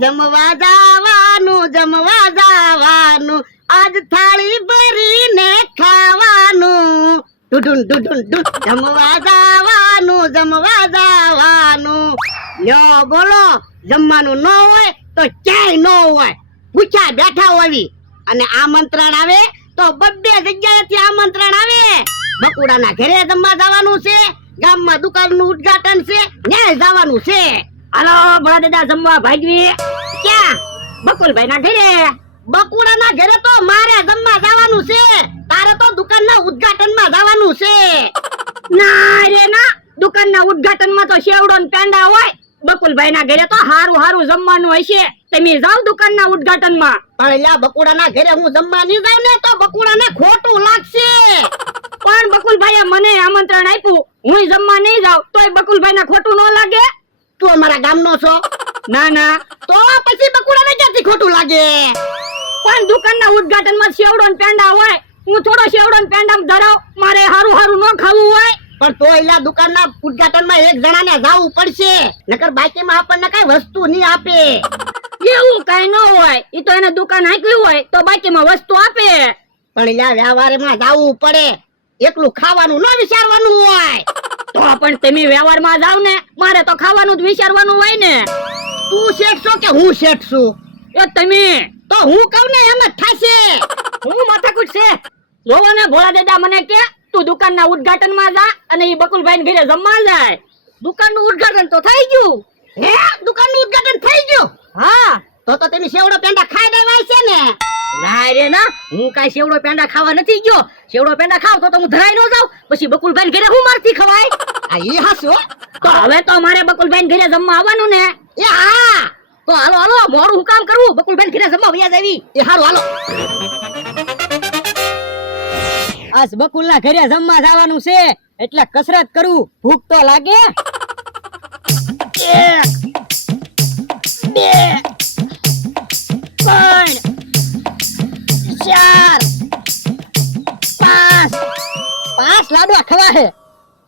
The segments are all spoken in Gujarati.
જમવા જાવાનું આજ થાળી ભરીને ખાવાનું ડુડુન ડુડુન ડુડ જમવા જાવાનું લ્યો બોલો જમવાનું ન હોય તો ક્યાંય ન હોય પૂછ્યા બેઠા હોવી અને આમંત્રણ આવે તો બબ્બે જગ્યાએથી આમંત્રણ આવે બકુડાના ઘરે જમવા જવાનું છે ગામમાં દુકાનનું ઉદ્ઘાટન છે ન્યાય જવાનું છે હાલો ભલા દાદા જમવા ભાગવી ક્યાં બકુલભાઈ ના ઘરે બકુડાના ઘરે તો મારે જમવા જવાનું છે તારે તો દુકાનના ઉદ્ઘાટનમાં જવાનું છે ના રે ના દુકાનના ઉદ્ઘાટનમાં તો શેવડો ને પેંડા હોય બકુલભાઈ ના ઘરે તો હારું જમવાનું હશે તમે જાવ દુકાનના ઉદ્ઘાટનમાં પણ લ્યા બકુડાના ઘરે હું જમવા નહીં જાઉં ને તો બકુડાને ખોટું લાગશે પણ બકુલભાઈએ મને આમંત્રણ આપ્યું હું જમવા નહીં જાઉં તોય બકુલભાઈને ખોટું ન લાગે તું અમારા ગામનો છો ના તો પછી બકુડાને ક્યાંથી ખોટું લાગે પણ દુકાનના ઉદ્ઘાટનમાં શેવડો ને પેંડા હોય હું થોડો શેવડો ને પેંડા ધરાવ મારે હારું ન ખાવું હોય પણ તો એલા દુકાનના ઉદ્ઘાટનમાં એક જણાને જાવું પડશે નકર બાકીમાં આપણને કઈ વસ્તુ નહીં આપે એવું કઈ ન હોય ઈ તો એને દુકાન હાંક્યું હોય તો બાકીમાં વસ્તુ આપે પણ એલા વ્યવહારમાં જાવું પડે એકલું ખાવાનું ન વિચારવાનું હોય તો પણ તમે વ્યવહારમાં જાવ ને મારે તો ખાવાનું જ વિચારવાનું હોય ને તું શેઠ છો કે હું શેઠ છું એ તમે તો હું કહું ને એમ જ થશે હું માથાકૂટ છે જોવો ને ભોળા દાદા મને કે તું દુકાનના ઉદ્ઘાટનમાં જા અને ઈ બકુલભાઈ ઘરે જમવા જાય દુકાનનું ઉદ્ઘાટન તો થઈ ગયું હે દુકાનનું ઉદ્ઘાટન થઈ ગયું હા તો તમે શેવડો પેંડા ખાઈ દેવાય છે ને ના રે ના હું કાઈ શેવડો પેંડા ખાવા નથી ગયો શેવડો પેંડા ખાવ તો હું ધરાઈ ન જાવ પછી બકુલભાઈ ઘરે હું મારથી ખવાય આ ઈ હાસો તો હવે તો મારે બકુલભાઈ ઘરે જમવા આવવાનું ને એ હા તો હાલો મોડું હું કામ કરું બકુલભાઈ ઘરે જમવા વયા જાવી એ હારું હાલો આજ બકુલના ઘરે જમવા જવાનું છે એટલે કસરત કરું ભૂખ તો લાગે 1 2 3 4 5 લાડવા ખવા હે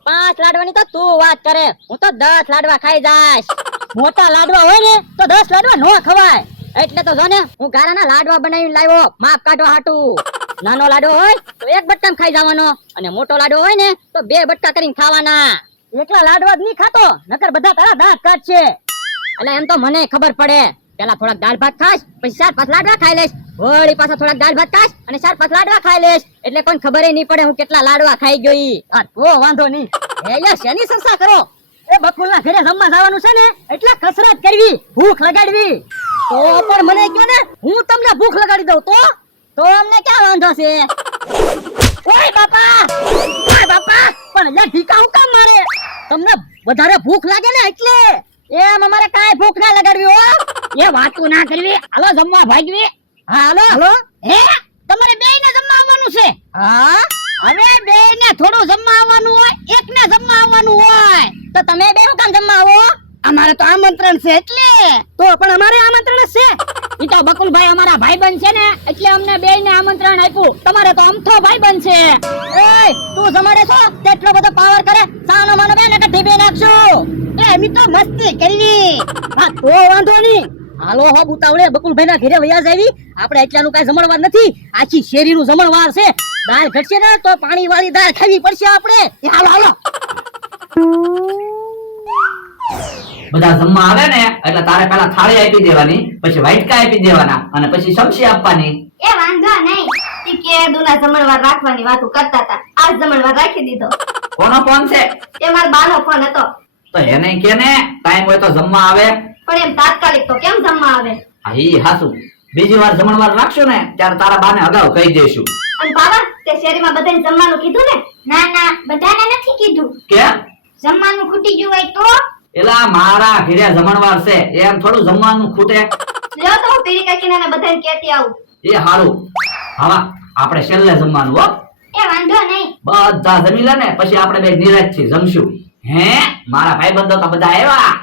5 લાડવાની તો તું વાત કરે હું તો 10 લાડવા ખાઈ જાઈશ મોટા લાડવા હોય ને તો 10 લાડવા નો ખવાય એટલે તો જો ને હું ગારાના લાડવા બનાવીને લાવ્યો માપ કાઢવા હાટું નાનો લાડવો હોય તો એક બટકામાં ખાઈ જવાનો અને મોટો લાડવો હોય ને તો 2 બટકા કરીને ખાવાના એકલા લાડવા જ નહીં ખાતો નકર બધા તારા દાંત કાઢશે એટલે એમ તો મને ખબર પડે પેલા થોડાક દાળ ભાત ખાશ પછી 4-5 લાડવા ખાઈ લઈશ વળી પાછા થોડાક દાળ ભાત ખાશ અને 4-5 લાડવા ખાઈ લઈશ એટલે કોઈ ખબર નહીં પડે હું કેટલા લાડવા ખાઈ ગઈ આ તો વાંધો નહીં એ યા શેની સરસા કરો એ બકુલના ઘરે જમવા જવાનું છે ને એટલે કસરત કરવી ભૂખ લગાડવી તો પણ મને કહો ને હું તમને ભૂખ લગાડી દઉં તો અમને ક્યાં વાંધો છે ઓય બાપા પણ લે ઢીકા હું કામ મારે તમને વધારે ભૂખ લાગે ને એટલે એમ અમારે કાઈ ભૂખ ના લગાડવી હો એ વાતું ના કરવી હાલો જમવા ભાગવી હા હાલો હે તમારે બેયને જમવા આવવાનું છે હા હવે બેયને થોડું જમવા આવવાનું હોય એકને જમવા આવવાનું હોય તો તમે બે હું કામ જમવા આવો અમારે તો આમંત્રણ છે એટલે તો પણ અમારે આમંત્રણ છે ઈ તો બકુલભાઈ અમારા ભાઈબંધ છે ને એટલે અમને બેયને આમંત્રણ આપ્યું તમારે તો અમથો ભાઈબંધ છે એય તું જમાડે છો તેટલો બધો પાવર કરે સાનો માનો બેને કે ઢીબે નાખશું એ એમી તો મસ્તી કરવી હા તો વાંધો નહીં હાલો હો ઉતાવળે બકુલભાઈના ઘરે વયા જાવી આપણે એટલાનું કાઈ જમણવાર નથી આખી શેરીનું જમણવાર છે દાળ ઘટશે ને તો પાણી વાળી દાળ ખાવી પડશે આપણે હાલો બધા જમવા આવે ને એટલે તારે પેલા થાળી આપી દેવાની પછી વાટકા આપી દેવાના અને પછી સબ્જી આપવાની એ વાંધો નહીં ઈ કે દુના જમણવાર રાખવાની વાતો કરતા હતા આજ જમણવાર રાખી દીધો કોનો ફોન છે એ માર બાનો ફોન હતો તો એને કે ને ટાઈમ હોય તો જમવા આવે પણ એમ તાત્કાલિક તો કેમ જમવા આવે હા ઈ હાસુ બીજી વાર જમણવાર રાખશો ને ત્યારે તારા બાને અગાઉ કહી દેશું અને બાબા તે શેરીમાં બધાને જમવાનું કીધું ને ના બધાને નથી કીધું કે જમવાનું ખૂટી ગયું હોય તો એલા મારા ઘરે જમણવાર છે એમ થોડું જમવાનું ખૂટે લ્યો તો હું પીરી કાકીને બધાને કહેતી આવું એ હારું હા આપણે છેલ્લે જમવાનું હો એ વાંધો નહીં બધા જમી લે ને પછી આપણે બે નિરાજથી જમશું હે મારા ભાઈબંધો તો બધા આવ્યા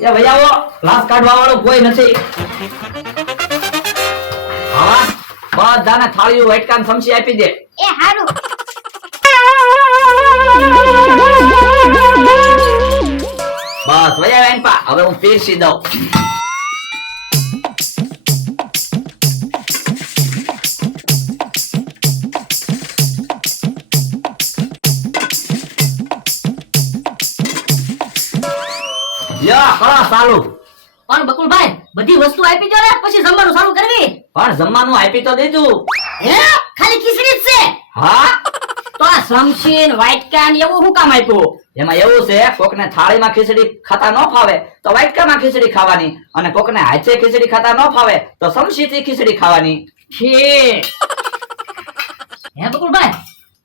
એ ભૈયાઓ ગ્લાસ કાઢવા વાળો કોઈ નથી હા બધાને થાળીઓ વાટકાન સમસી આપી દે એ હારું બસ વયા વેનપા હવે હું પીરસી દઉં લ્યો કરો ચાલુ. પણ બકુલભાઈ બધી વસ્તુ આપી દો ને પછી જમવાનું ચાલુ કરવી. પણ જમવાનું આપી તો દીધું. હે ખાલી ખીચડી જ છે? હા તો આ સમસીન વાટકા ને એવું શું કામ આપ્યું? એમાં એવું છે કોકને થાળીમાં ખીચડી ખાતા ન ફાવે તો વાટકામાં ખીચડી ખાવાની, અને કોકને હાથે ખીચડી ખાતા ન ફાવે તો સમસીથી ખીચડી ખાવાની. ઠીક. હે બકુલભાઈ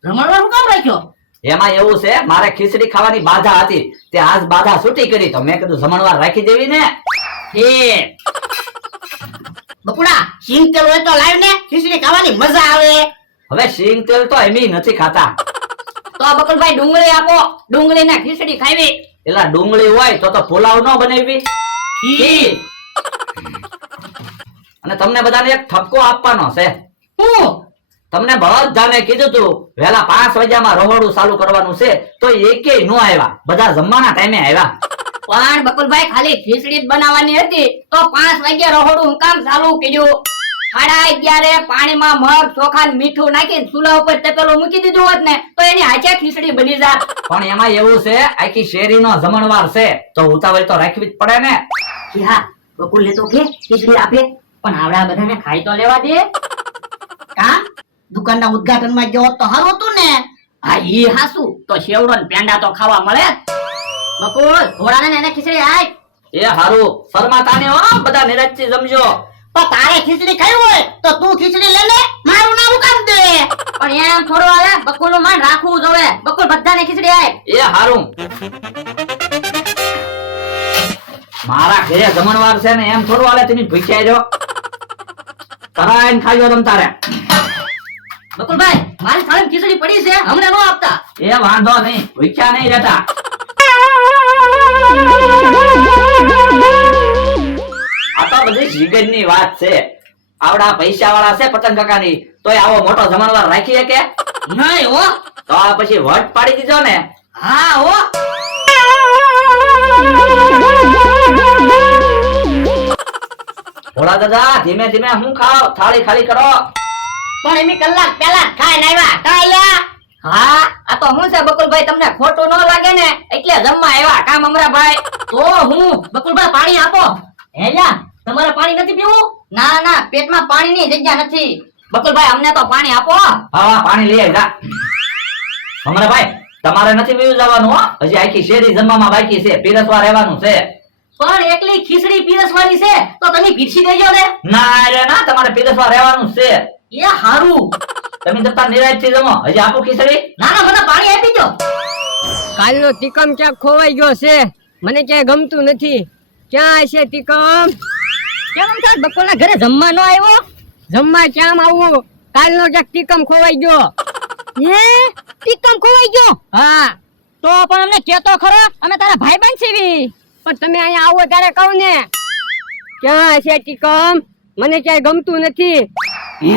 રમણવા શું કામ રાખ્યો? એમાં એવું છે મારે ખીચડી ખાવાની બાધા હતી, તે આજ બાધા છૂટી કરી તો મેં કીધું જમણવાર રાખી દેવી ને. ઠીક. બકુડા સિંગ તેલ હોય તો લાવ ને, ખીચડી ખાવાની મજા આવે. હવે સિંગ તેલ તો એમી નથી ખાતા. તો બકુલભાઈ ડુંગળી આપો, ડુંગળી ને ખીચડી ખાવી. એલા ડુંગળી હોય તો પુલાવ ન બનાવી. ઠીક. અને તમને બધાને એક ઠપકો આપવાનો છે. હું તમને બધાને કીધું તું વહેલા 5 વાગ્યામાં રહોડું ચાલુ કરવાનું છે તો એકેય નો આવ્યા, બધા જમવાના ટાઈમે આવ્યા. પણ બકુલભાઈ ખાલી ખીચડી જ બનાવવાની હતી તો 5 વાગે રહોડું હું કામ ચાલુ કર્યું? 11:30 પાણીમાં મગ ચોખા ને મીઠું નાખીને ચૂલા ઉપર તપેલું મૂકી દીધું હોત ને તો એની હાચે ખીચડી બની જાત. પણ એમાં એવું છે આખી શેરીનો જમણવાર છે તો ઉતાવળ તો રાખવી જ પડે ને. કે હા બકુલ લે તો કે ખીચડી આપે, પણ આવડા બધાને ખાઈ તો લેવા દે. કા દુકાનના ઉદ્ઘાટનમાં ગયો હોત તો સારું હતું ને. હા ઈ હાસુ તો શેવડો ને પેંડા તો ખાવા મળે. બકુલ ઘોડાને ને એને ખીચડી આય. એ હારું શરમાતા ને હો, બધા નિરાંતથી જમજો. પણ તારે ખીચડી ખાવી હોય તો તું ખીચડી લે ને, મારું નામ કામ દે. પણ એમ થોડું હાલે, બકુલ નું માન રાખવું જોવે. બકુલ બધાને ખીચડી આય. એ હારું મારા ઘરે જમણવાર છે ને એમ થોડું હાલે તમે ભૂખ્યા જો કરાઈને ખાજો તમ તારે. બકુલભાઈ મારી થાળીમાં ખીચડી પડી છે, હમણાં નો આપતા. એ વાંધો નહીં, ભૂખ્યા નહીં રહેતા. આ તો બધી જીગરની વાત છે. આવડા પૈસા વાળા છે પતંગ કાકાની તોય આવો મોટો જમણવાર રાખીએ કે નહીં હો. તો આ પછી વટ પાડી દીધો ને. હા હો. ભોળા દાદા ધીમે ધીમે હું ખાવ, થાળી ખાલી કરો. પણ એમ કલાક પહેલા ખાઈને આવ્યા કાલ્યા. હા આ તો હું છે બકુલભાઈ, તમને ખોટું ન લાગે ને એટલે જમવા આવ્યા કામ અમરાભાઈ. તો હું બકુલભાઈ પાણી આપો. હેલા તમારે પાણી નથી પીવું? ના ના પેટમાં પાણીની જગ્યા નથી. બકુલભાઈ અમને તો પાણી આપો. હા પાણી લઈ આવી જા. હમણાં ભાઈ તમારે નથી પીવું જવાનું હો, હજી આખી શેરી જમવામાં બાકી છે, પીરસવા રહેવાનું છે. પણ એકલી ખીચડી પીરસવાની છે તો તમે પીરસી દેજો ને. ના રે ના, તમારે પીરસવા રહેવાનું છે. એ હારું. તમે જતા નિરાંતથી જમો, હજી આપું ખીચડી. ના ના મને પાણી આપી દો. કાલનો તીકમ ક્યાંક ખોવાઈ ગયો છે, મને ક્યાંય ગમતું નથી. ક્યાં છે તીકમ? કેમ આમ થાય બપોરના ઘરે જમવા ન આવ્યો? જમવા ક્યાં આવું? કાલનો ક્યાંક તીકમ ખોવાઈ ગયો. હે તીકમ ખોવાઈ ગયો? હા. તો પણ અમને કેતો ખરો, અમે તારા ભાઈબંધ છીએ. પણ તમે અહીંયા આવો ત્યારે કહું ને. ક્યાં છે તીકમ? મને ક્યાંય ગમતું નથી. હે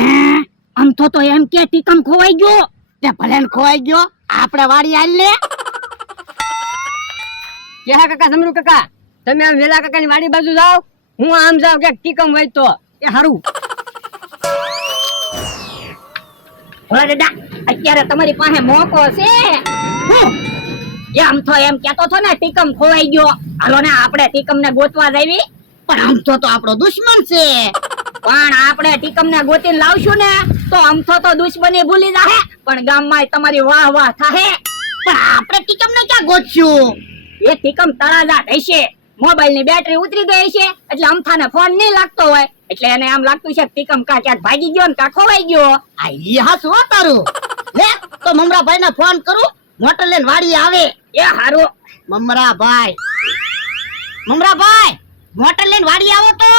અંતો તો એમ કે ટીકમ ખોવાઈ ગયો. તે ભલે ને ખોવાઈ ગયો, આપણે વાડી આલ લે. કેહા કાકા, સમરૂ કાકા, તમે આમ વેલા કાકાની વાડી બાજુ જાઓ, હું આમ જાઉં ક્યાંક ટીકમ હોય તો એ હારું. ભોળા દાદા અત્યારે તમારી પાસે મોકો છે. હું એમ તો એમ કેતો છો ને ટીકમ ખોવાઈ ગયો, હાલો ને આપણે ટીકમ ને ગોતવા જાવી. પણ આમથો તો આપણો દુશ્મન છે. પણ આપણે ટીકમ ને ગોતીને લાવશું ને તો અમથો તો દુશ્મની ભૂલી જાહે, પણ ગામમાં તમારી વાહ વાહ થાહે. પણ આપણે ટીકમ ને ક્યાં ગોતશું? એ ટીકમ તળાજાટ હશે, મોબાઈલ ની બેટરી ઉતરી ગઈ છે એટલે અમથાને ફોન નહીં લાગતો હોય એટલે એને આમ લાગતું છે ટીકમ કા ક્યાંક ભાગી ગયો ને કા ખોવાઈ ગયો. આ ઈ હાસું હો તારું. લે તો મમરાભાઈ ને ફોન કરું, મોટર લઈને વાડી આવે. એ હારું. મમરાભાઈ મોટર લઈને વાડી આવો તો.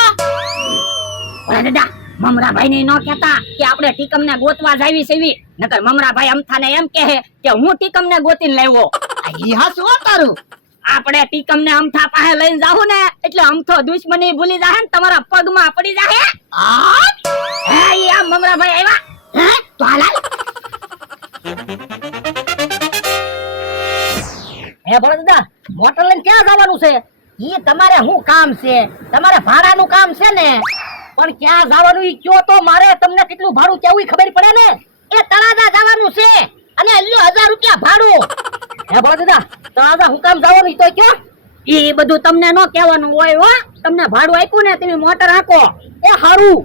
ભોળા દાદા મમરાભાઈ ને ન કહેતા કે આપણે ટીકમ ને ગોતવા જાવી સેવી, નકર મમરાભાઈ અમથાને એમ કહે કે હું ટીકમ ને ગોતીને લાવ્યો. આ ઈ હાસું હો તારું. આપણે ટીકમ ને અમથા પાસે લઈને જાહું ને એટલે અમથો દુશ્મની ભૂલી જાહે ને તમારા પગમાં પડી જાહે. આ હે ઈ આમ મમરાભાઈ આવ્યા. હે તો હાલ. હે ભોળા દાદા મોટર લઈને ક્યાં જવાનું છે? ઈ તમારે શું કામ છે? તમારે ભાડાનું કામ છે ને? પણ ક્યાં જવાનું ઈ કયો તો મારે તમને કેટલું ભાડું કેવું ઈ ખબર પડે ને. એ તળાજા જવાનું છે અને 1000 રૂપિયા ભાડું. હે ભોળા દાદા તળાજા હું કામ જવાનું ઈ તો કયો? એ બધું તમને નો કહેવાનું હોય હો. તમને ભાડું આપ્યું ને તમે મોટર હાંકો એ હારું.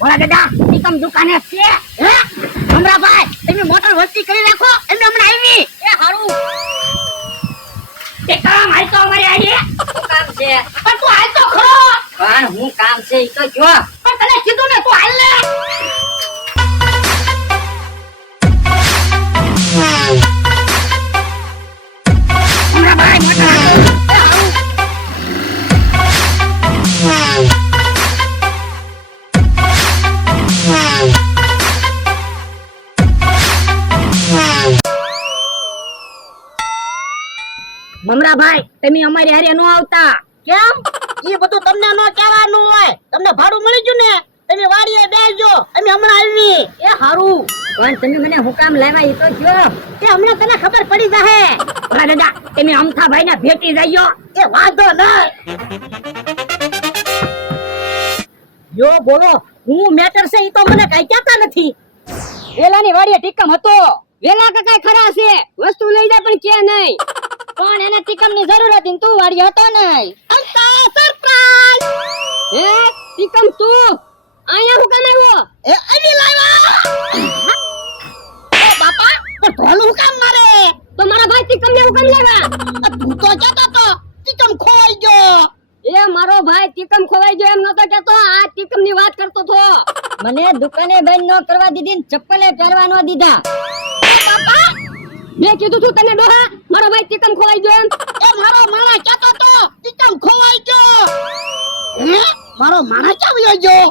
ઓલા દાદા ટીકમ દુકાને છે હે હમણાં ભાઈ તમે મોટર વસ્તી કરી રાખો એમને હમણાં આવી એ હારું. એ કામ હાલ તો અમારે આજે શું કામ છે? પણ તું હાલ તો ખરો પણ હું કામ છે ઈ તો જો. પણ તને કીધું ને તું હાલ ને હમણાં ભાઈ મોટર હાલો. એ હારું. મમરાભાઈ તમે અમારી હારે નો આવતા. કેમ એ બધું તમને નો કહેવાનું હોય તમને ભાડું મળી ગયું ને તમે વાડીએ બેસજો અમે હમણાં આવી એ હારું. પણ તમે મને હું કામ લાવ્યા ઈ તો જો. એ હમણાં તને ખબર પડી જાહે ઓલા દાદા તમે અમથાભાઈ ને ભેટી જાયો. એ વાંધો નહીં યો બોલો હું મેટર છે ઈ તો મને કઈ કહેતા નથી. વેલાની વાડીએ ટીકમ હતો. વેલા કાકા ખરા છે વસ્તુ લઈ જાય પણ કે નહીં. પણ એને ટીકમ ની જરૂર હતી ને તું વાડીએ હતો નહીં. સરપ્રાઈઝ હે ટીકમ તું અહીંયા હું કામ આવ્યો? એ આવી લાવ્યા એ બાપા તો ઢોલ હું કામ મારે તો મારા ભાઈ ટીકમ ને હું કામ લાવ્યા? તું તો કહેતો તો ટીકમ ખોવાઈ ગયો એ મારો ભાઈ ટીકમ ખોવાઈ ગયો એમ નતો કેતો. આ ટીકમ ની વાત કરતો તો. મને દુકાને બંધ ન કરવા દીધી ને ચપ્પલે પહેરવા ન દીધા. એ બાપા મેં કીધું તું તને ડોહા મારો ભાઈ ટીકમ ખોવાઈ ગયો એમ. એ મારો માણસ કહેતો તો ટીકમ ખોવાઈ ગયો હે મારો માણસ ક્યાં વયો ગયો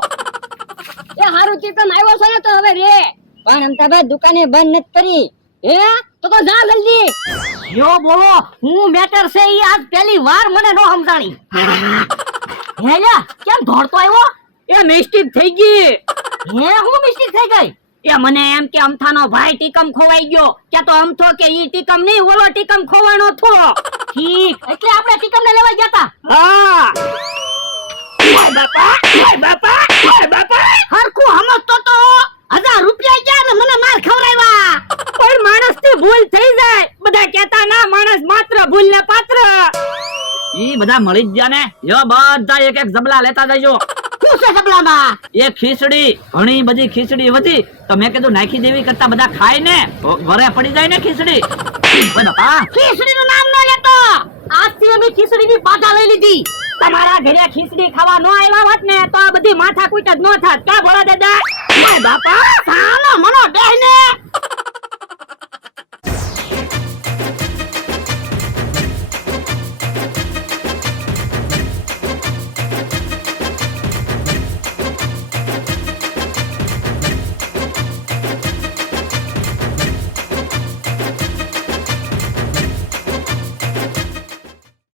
એ હારું ટીકમ આવ્યો છે ને તો હવે રે. પણ અમતાભાઈ દુકાને બંધ નથી કરી. હે તો જા જલ્દી. યો બોલો હું મેટર છે ઈ આજ પહેલી વાર મને નો સમજાણી. હે યા કેમ દોડતો આવ્યો? એ મિસ્ટેક થઈ ગઈ. હે હું મિસ્ટેક થઈ ગઈ? એ મને એમ કે અમથાનો ભાઈ ટીકમ ખોવાઈ ગયો કે તો અમથો કે ઈ ટીકમ નહીં ઓલો ટીકમ ખોવાનો થો. ઠીક એટલે આપણે ટીકમ ને લેવા ગયા તા. હા ઓય બાપા હરખું સમજતો તો 1000 રૂપિયા ગયા ને મને માર ખવરાવ્યા પણ માણસ થી ભૂલ થઈ જાય. બધા કહેતા ના માણસ માત્ર ભૂલ ને પાત્ર. ઈ બધા મળી જ ગયા ને યો બધા એક એક જબલા લેતા જજો. શું છે સબલામાં એ ખીચડી ઘણી બધી ખીચડી વધી તો મેં કીધું નાખી દેવી કરતા બધા ખાય ને વરે પડી જાય ને ખીચડી. ઓય બાપા ખીચડી નું નામ ન લેતો આજથી અમે ખીચડી ની પાછા લઈ લીધી. તમારા ઘરે ખીચડી ખાવા નો આવ્યા હોત ને તો આ બધી માથાકૂટ જ નો થાત. ક્યાં ભોળા દાદા? ઓય બાપા સાલો મનો બેહને